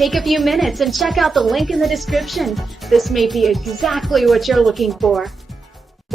Take a few minutes and check out the link in the description. This may be exactly what you're looking for.